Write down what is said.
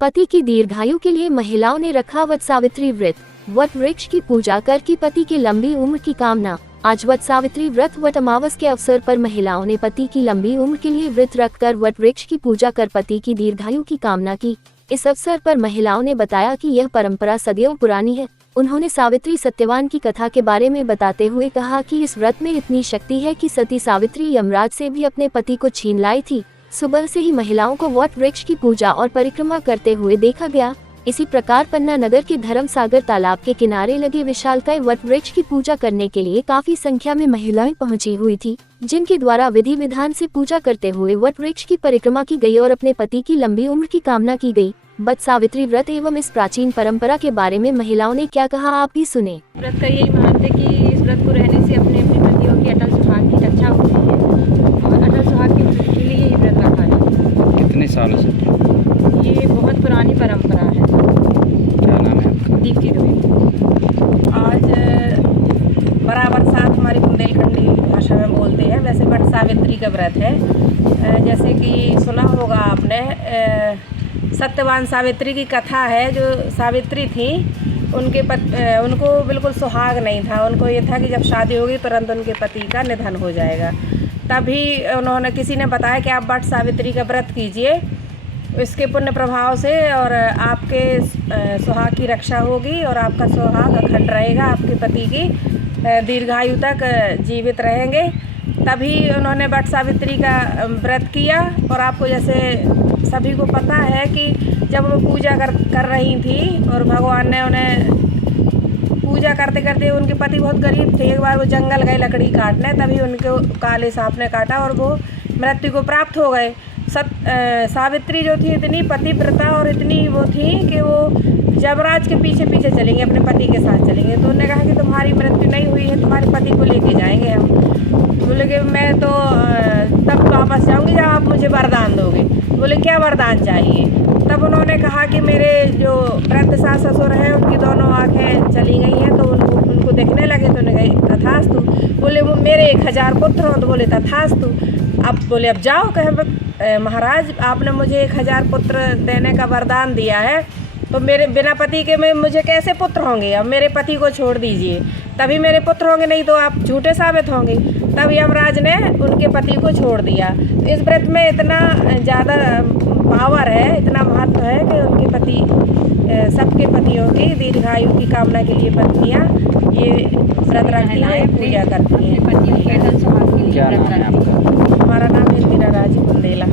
पति की दीर्घायु के लिए महिलाओं ने रखा वट सावित्री व्रत। वट वृक्ष की पूजा कर की पति की लंबी उम्र की कामना। आज वट सावित्री व्रत वट अमावस के अवसर पर महिलाओं ने पति की लंबी उम्र के लिए व्रत रखकर वट वृक्ष की पूजा कर पति की दीर्घायु की कामना की। इस अवसर पर महिलाओं ने बताया कि यह परंपरा सदियों पुरानी है। उन्होंने सावित्री सत्यवान की कथा के बारे में बताते हुए कहा कि इस व्रत में इतनी शक्ति है कि सती सावित्री यमराज से भी अपने पति को छीन लाई थी। सुबह से ही महिलाओं को वट वृक्ष की पूजा और परिक्रमा करते हुए देखा गया। इसी प्रकार पन्ना नगर के धर्मसागर तालाब के किनारे लगे विशालकाय वट वृक्ष की पूजा करने के लिए काफी संख्या में महिलाएं पहुंची हुई थी, जिनके द्वारा विधि विधान से पूजा करते हुए वट वृक्ष की परिक्रमा की गई और अपने पति की लंबी उम्र की कामना की गई। वट सावित्री व्रत एवं इस प्राचीन परंपरा के बारे में महिलाओं ने क्या कहा, आप भी सुने। व्रत का यही महत्व है कि इस व्रत को रहने से अपने पतियों की अटल सुहाग की रक्षा होती है और अटल सुहाग के लिए ये व्रत रखा जाता है। कितने सालों से? ये बहुत पुरानी परंपरा है। क्या नाम है आपका? दीप्ति द्विवेदी। आज बराबर साथ हमारी बुंदेलखंडी भाषा में बोलते हैं। वैसे वट सावित्री का व्रत है। जैसे कि सुना होगा आपने, सत्यवान सावित्री की कथा है। जो सावित्री थी उनको बिल्कुल सुहाग नहीं था। उनको ये था कि जब शादी होगी तुरंत उनके पति का निधन हो जाएगा। तभी उन्होंने किसी ने बताया कि आप वट सावित्री का व्रत कीजिए, इसके पुण्य प्रभाव से और आपके सुहाग की रक्षा होगी और आपका सुहाग अखंड रहेगा, आपके पति की दीर्घायु तक जीवित रहेंगे। तभी उन्होंने वट सावित्री का व्रत किया। और आपको जैसे सभी को पता है कि जब वो पूजा कर रही थी और भगवान ने उन्हें पूजा करते करते, उनके पति बहुत गरीब थे, एक बार वो जंगल गए लकड़ी काटने, तभी उनको काले सांप ने काटा और वो मृत्यु को प्राप्त हो गए। सावित्री जो थी इतनी पतिव्रता और इतनी वो थी कि वो यमराज के पीछे पीछे चलेंगे, अपने पति के साथ चलेंगे। तो उन्होंने कहा कि तुम्हारी मृत्यु नहीं हुई है, तुम्हारे पति को लेके जाएंगे हम। बोले कि मैं तो तब वापस जाऊंगी जब आप मुझे वरदान दोगे। बोले क्या वरदान चाहिए? तब उन्होंने कहा कि मेरे जो वृद्ध सास ससुर हैं उनकी दोनों आँखें चली गई हैं, तो उनको देखने लगे। तो उन्होंने कहा तथास्तु। बोले वो मेरे 1000 पुत्र हों। तो बोले तथास्तु। अब बोले अब जाओ, कहे महाराज आपने मुझे 1000 पुत्र देने का वरदान दिया है, तो मेरे बिना पति के में मुझे कैसे पुत्र होंगे? अब मेरे पति को छोड़ दीजिए, तभी मेरे पुत्र होंगे, नहीं तो आप झूठे साबित होंगे। तब यमराज ने उनके पति को छोड़ दिया। तो इस व्रत में इतना ज़्यादा पावर है, इतना महत्व है कि उनके पति, सबके पतियों की दीर्घायु की कामना के लिए पत्नियाँ ये व्रत रखती हैं, पूजा करती हैं। क्या नाम है आपका? हमारा नाम है इंदिरा राजी बुंदेला।